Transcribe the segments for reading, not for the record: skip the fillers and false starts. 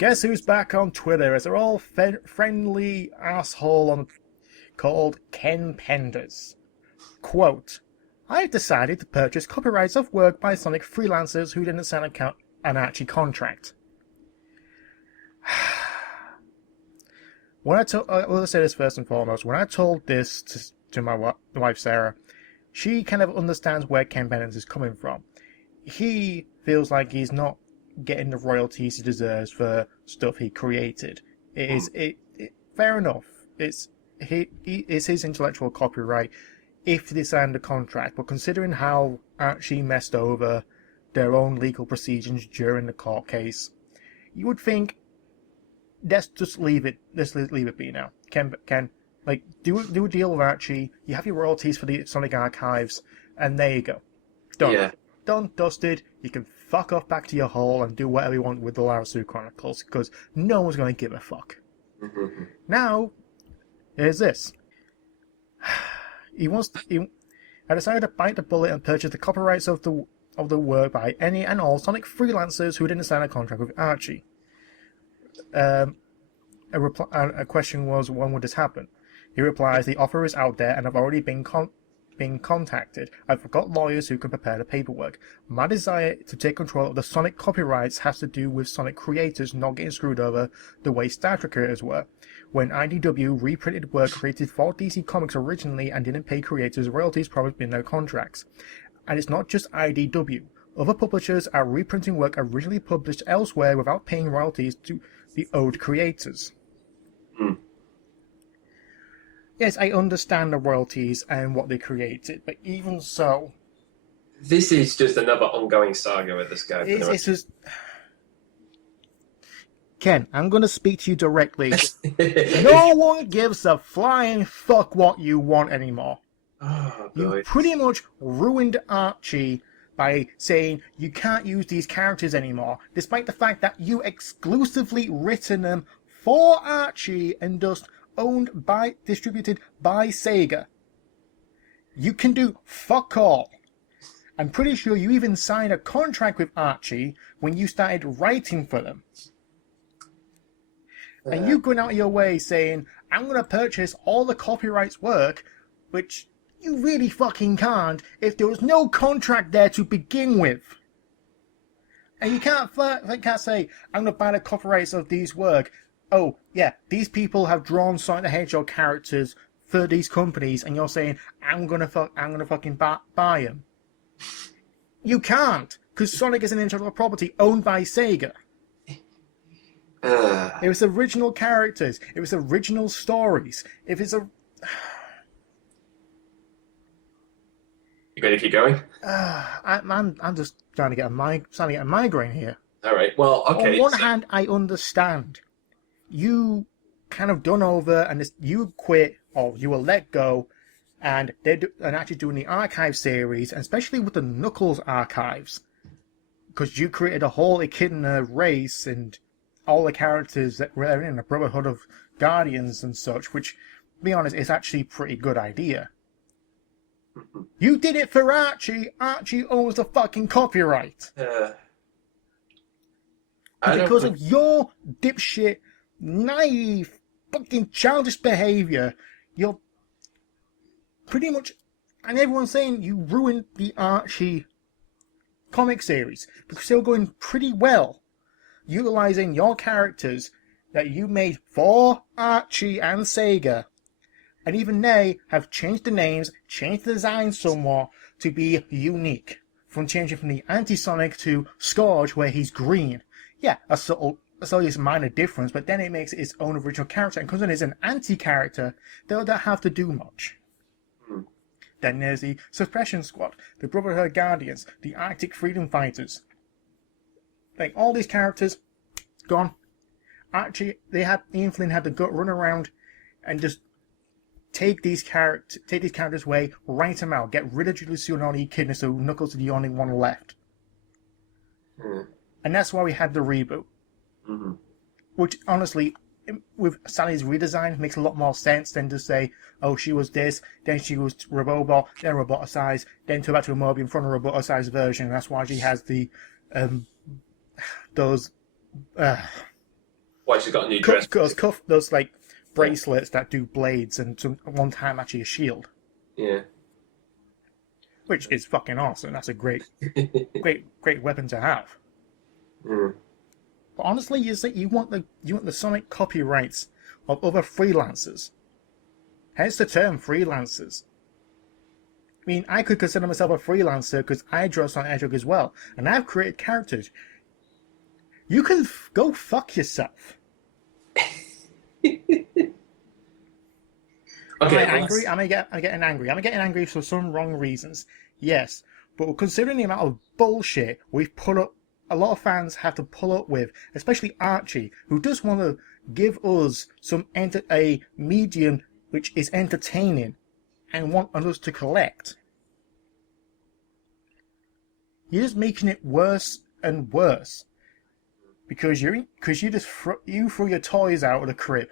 Guess who's back on Twitter as their old friendly asshole called Ken Penders. Quote, I've decided to purchase copyrights of work by Sonic freelancers who didn't sign an Archie contract. I'll say this first and foremost. When I told this to my wife Sarah, she kind of understands where Ken Penders is coming from. He feels like he's not getting the royalties he deserves for stuff he created. Fair enough. It's his intellectual copyright if they signed a contract, but considering how Archie messed over their own legal procedures during the court case, you would think, let's just leave it. Let's leave it be now. Ken, do a deal with Archie. You have your royalties for the Sonic archives, and there you go. Done. Yeah. Done, dusted. You can fuck off back to your hole and do whatever you want with the Larasu Chronicles, because no one's going to give a fuck. Mm-hmm. Now, here's this. I decided to bite the bullet and purchase the copyrights of the work by any and all Sonic freelancers who didn't sign a contract with Archie. A question was, when would this happen? He replies, the offer is out there and I've already been contacted. I've got lawyers who can prepare the paperwork. My desire to take control of the Sonic copyrights has to do with Sonic creators not getting screwed over the way Star Trek creators were. When IDW reprinted work created for DC Comics originally and didn't pay creators royalties promised in their contracts. And it's not just IDW. Other publishers are reprinting work originally published elsewhere without paying royalties to the owed creators. Hmm. Yes, I understand the royalties and what they created, but even so... This is just another ongoing saga with this guy. It's just... Ken, I'm going to speak to you directly. No one gives a flying fuck what you want anymore. Oh, you pretty much ruined Archie by saying you can't use these characters anymore, despite the fact that you exclusively written them for Archie and just distributed by Sega. You can do fuck all. I'm pretty sure you even signed a contract with Archie when you started writing for them. And you going out of your way saying, I'm going to purchase all the copyrights work, which you really fucking can't if there was no contract there to begin with. And you can't say, I'm going to buy the copyrights of these work. Oh, yeah, these people have drawn Sonic the Hedgehog characters for these companies, and you're saying, I'm gonna fucking buy them. You can't, because Sonic is an intellectual property owned by Sega. It was original characters. It was original stories. If it's a... You gonna keep going? I'm just trying to get a migraine here. All right. Well, okay. On one hand, I understand. You kind of done over, and you quit, or you were let go, and they're actually doing the archive series, and especially with the Knuckles archives, because you created a whole Echidna race and all the characters that were in the Brotherhood of Guardians and such, which, to be honest, is actually a pretty good idea. You did it for Archie. Archie owns the fucking copyright. Because of your dipshit, naive, fucking childish behaviour, you're pretty much... And everyone's saying you ruined the Archie comic series, because they were going pretty well, utilising your characters that you made for Archie and Sega. And even they have changed the names, changed the design somewhat to be unique. From changing from the Anti-Sonic to Scourge, where he's green. Yeah, that's only a minor difference, but then it makes it its own original character. And because it is an anti-character, they don't have to do much. Then there's the Suppression Squad, the Brotherhood of Guardians, the Arctic Freedom Fighters. Like, all these characters, gone. Archie, Ian Flynn had the gut run around and just take these characters away, write them out, get rid of Julius and all the Echidna so Knuckles is the only one left. And that's why we had the reboot. Which, honestly, with Sally's redesign, makes a lot more sense than to say, oh, she was this, then she was Robobot, then roboticized, then to back to a Mobian from a roboticized version. That's why she has the, she's got a new dress. Those like bracelets that do blades and one time actually a shield. Yeah. Which is fucking awesome. That's a great weapon to have. Mm. But honestly, you want the Sonic copyrights of other freelancers. Hence the term freelancers. I mean, I could consider myself a freelancer because I draw Sonic the Hedgehog as well, and I've created characters. You can go fuck yourself. Am I angry? I'm getting angry. I'm getting angry for some wrong reasons. Yes, but considering the amount of bullshit we've put up, a lot of fans have to pull up with, especially Archie, who does want to give us a medium which is entertaining and want us to collect. You're just making it worse and worse because you threw your toys out of the crib.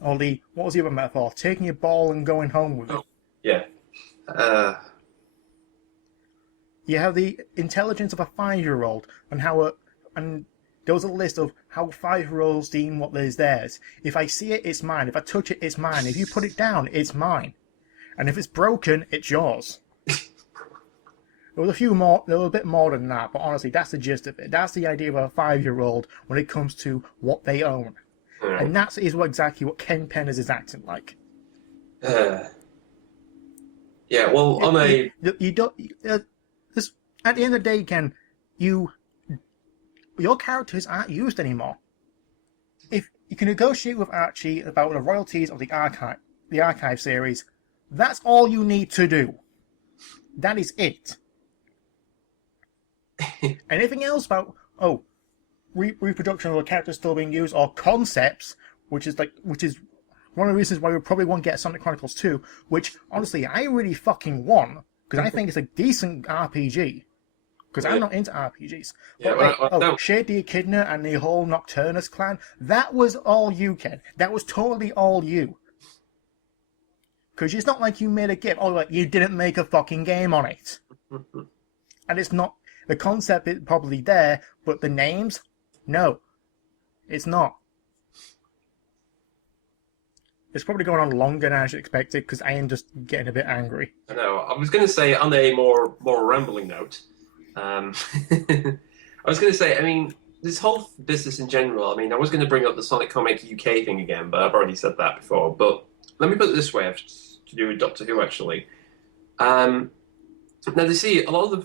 Or what was the other metaphor? Taking your ball and going home with it. Yeah. You have the intelligence of a 5-year-old and there was a list of how 5-year-olds deem what is theirs. If I see it, it's mine. If I touch it, it's mine. If you put it down, it's mine. And if it's broken, it's yours. There was a bit more than that, but honestly, that's the gist of it. That's the idea of a 5-year-old when it comes to what they own. And that is exactly what Ken Penders is acting like. Yeah, well, you don't. At the end of the day, Ken, your characters aren't used anymore. If you can negotiate with Archie about the royalties of the archive series, that's all you need to do. That is it. Anything else about reproduction of the characters still being used, or concepts, which is one of the reasons why we probably won't get Sonic Chronicles 2, which honestly I really fucking want because I think it's a decent RPG. Because I'm not into RPGs. But Shade the Echidna and the whole Nocturnus clan, that was all you, Ken. That was totally all you. Because it's not like you made a game. You didn't make a fucking game on it. And it's not. The concept is probably there, but the names? No. It's not. It's probably going on longer than I expected because I am just getting a bit angry. I know. I was going to say, on a more rambling note, I was going to say, I mean, this whole business in general, I mean, I was going to bring up the Sonic Comic UK thing again, but I've already said that before. But let me put it this way, to do with Doctor Who, actually. Now, they see a lot of the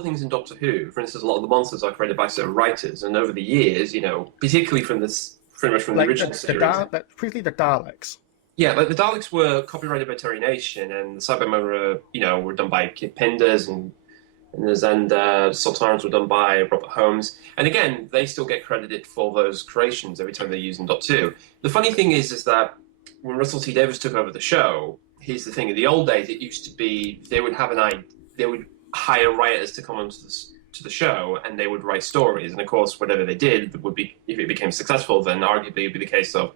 things in Doctor Who, for instance, a lot of the monsters are created by certain writers, and over the years, particularly pretty much from the original series. Particularly the Daleks. Yeah, like the Daleks were copyrighted by Terry Nation, and the Cybermen were done by Penders, and the Sultans were done by Robert Holmes. And again, they still get credited for those creations every time they're using Doctor Who. The funny thing is that when Russell T Davies took over the show, here's the thing: in the old days, it used to be they would hire writers to come onto the show, and they would write stories. And of course, whatever they did would be, if it became successful, then arguably it would be the case of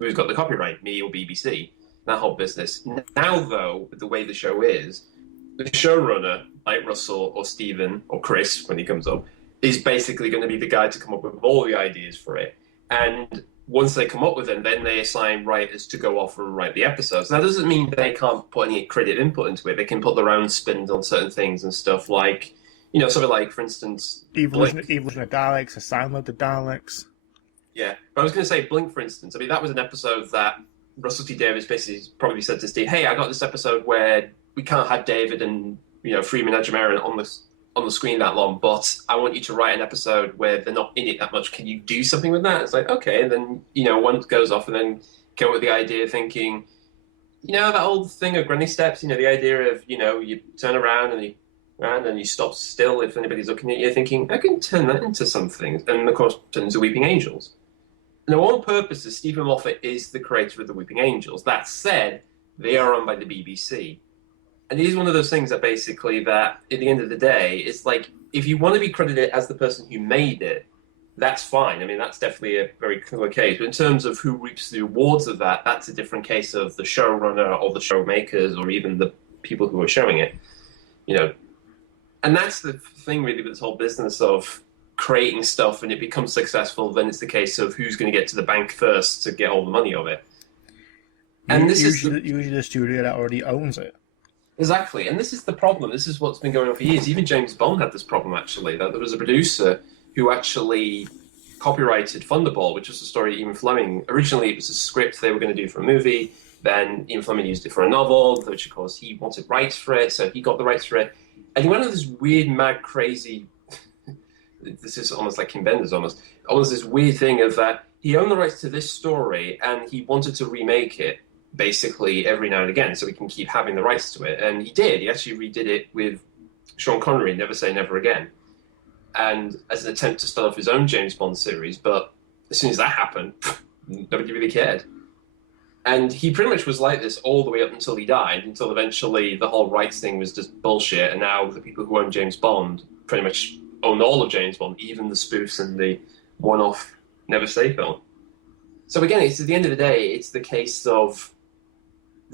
who's got the copyright, me or BBC. That whole business. Now, though, with the way the show is, the showrunner, like Russell or Stephen or Chris, when he comes up, is basically going to be the guy to come up with all the ideas for it. And once they come up with them, then they assign writers to go off and write the episodes. That doesn't mean they can't put any creative input into it. They can put their own spins on certain things and stuff, like, something like, for instance, Evolution of Daleks, Asylum of the Daleks. Yeah, but I was going to say Blink, for instance. I mean, that was an episode that Russell T Davies basically probably said to Steve, "Hey, I got this episode where we can't have David and Freeman Adjamaran on the screen that long, but I want you to write an episode where they're not in it that much. Can you do something with that?" It's like, okay, and then one goes off and then come up with the idea, thinking, that old thing of granny steps. The idea of you turn around and you stop still if anybody's looking at you, thinking, I can turn that into something, and of course turn into Weeping Angels. Now, on purpose, Stephen Moffat is the creator of the Weeping Angels. That said, they are owned by the BBC. And it is one of those things that basically that, at the end of the day, it's like, if you want to be credited as the person who made it, that's fine. I mean, that's definitely a very clear case. But in terms of who reaps the rewards of that, that's a different case of the showrunner or the showmakers or even the people who are showing it. And that's the thing, really, with this whole business of creating stuff and it becomes successful, then it's the case of who's going to get to the bank first to get all the money of it. And this is usually the studio that already owns it. exactly, and this is the problem. This is what's been going on for years. Even James Bond had this problem, actually, that there was a producer who actually copyrighted Thunderball, which was a story Ian Fleming. Originally, it was a script they were going to do for a movie. Then Ian Fleming used it for a novel, which, of course, he wanted rights for it, so he got the rights for it. And he went on this weird, mad, crazy... this is almost like Kim Penders, almost this weird thing of that he owned the rights to this story, and he wanted to remake it, basically, every now and again, so he can keep having the rights to it. And he did. He actually redid it with Sean Connery, Never Say Never Again, and as an attempt to start off his own James Bond series. But as soon as that happened, nobody really cared. And he pretty much was like this all the way up until he died, until eventually the whole rights thing was just bullshit, and now the people who own James Bond pretty much own all of James Bond, even the spoofs and the one-off Never Say film. So again, it's at the end of the day, it's the case of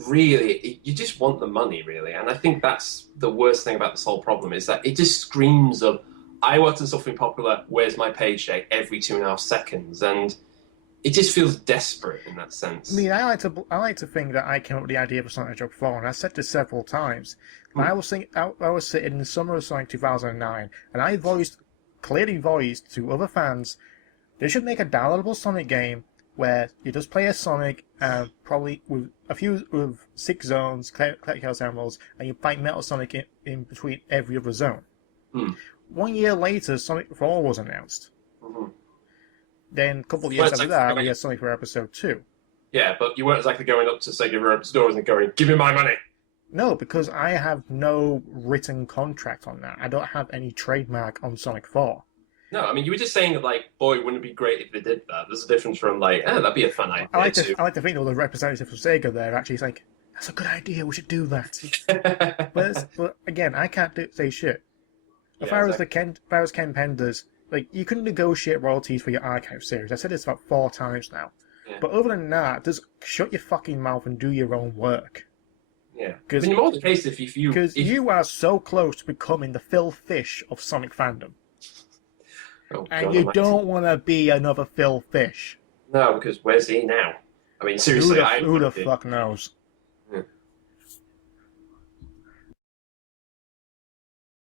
really, you just want the money, really. And I think that's the worst thing about this whole problem, is that it just screams of, I worked on something popular, where's my paycheck, every 2.5 seconds. And it just feels desperate in that sense. I mean, I like to think that I came up with the idea for Sonic the Hedgehog 4, and I said this several times. I was sitting in the summer of Sonic 2009, and I clearly voiced to other fans, they should make a downloadable Sonic game where you just play as Sonic, probably with 6 zones, collect Chaos Emeralds, and you fight Metal Sonic in between every other zone. 1 year later, Sonic 4 was announced. Then a couple of years after that, we had Sonic for Episode 2. Yeah, but you weren't exactly going up to Sega Europe stores and going, give me my money. No, because I have no written contract on that. I don't have any trademark on Sonic 4. No, I mean, you were just saying that, like, boy, wouldn't it be great if they did that? There's a difference from, like, that'd be a fun idea, I like to think that the representative of Sega there actually is like, that's a good idea, we should do that. but again, I can't say shit. If I was Ken Penders, like, you can negotiate royalties for your archive series. I said this about 4 times now. Yeah. But other than that, just shut your fucking mouth and do your own work. Yeah. Because in more the case, if you are so close to becoming the Phil Fish of Sonic fandom. Oh, and you don't want to be another Phil Fish. No, because where's he now? I mean, seriously, who the fuck knows?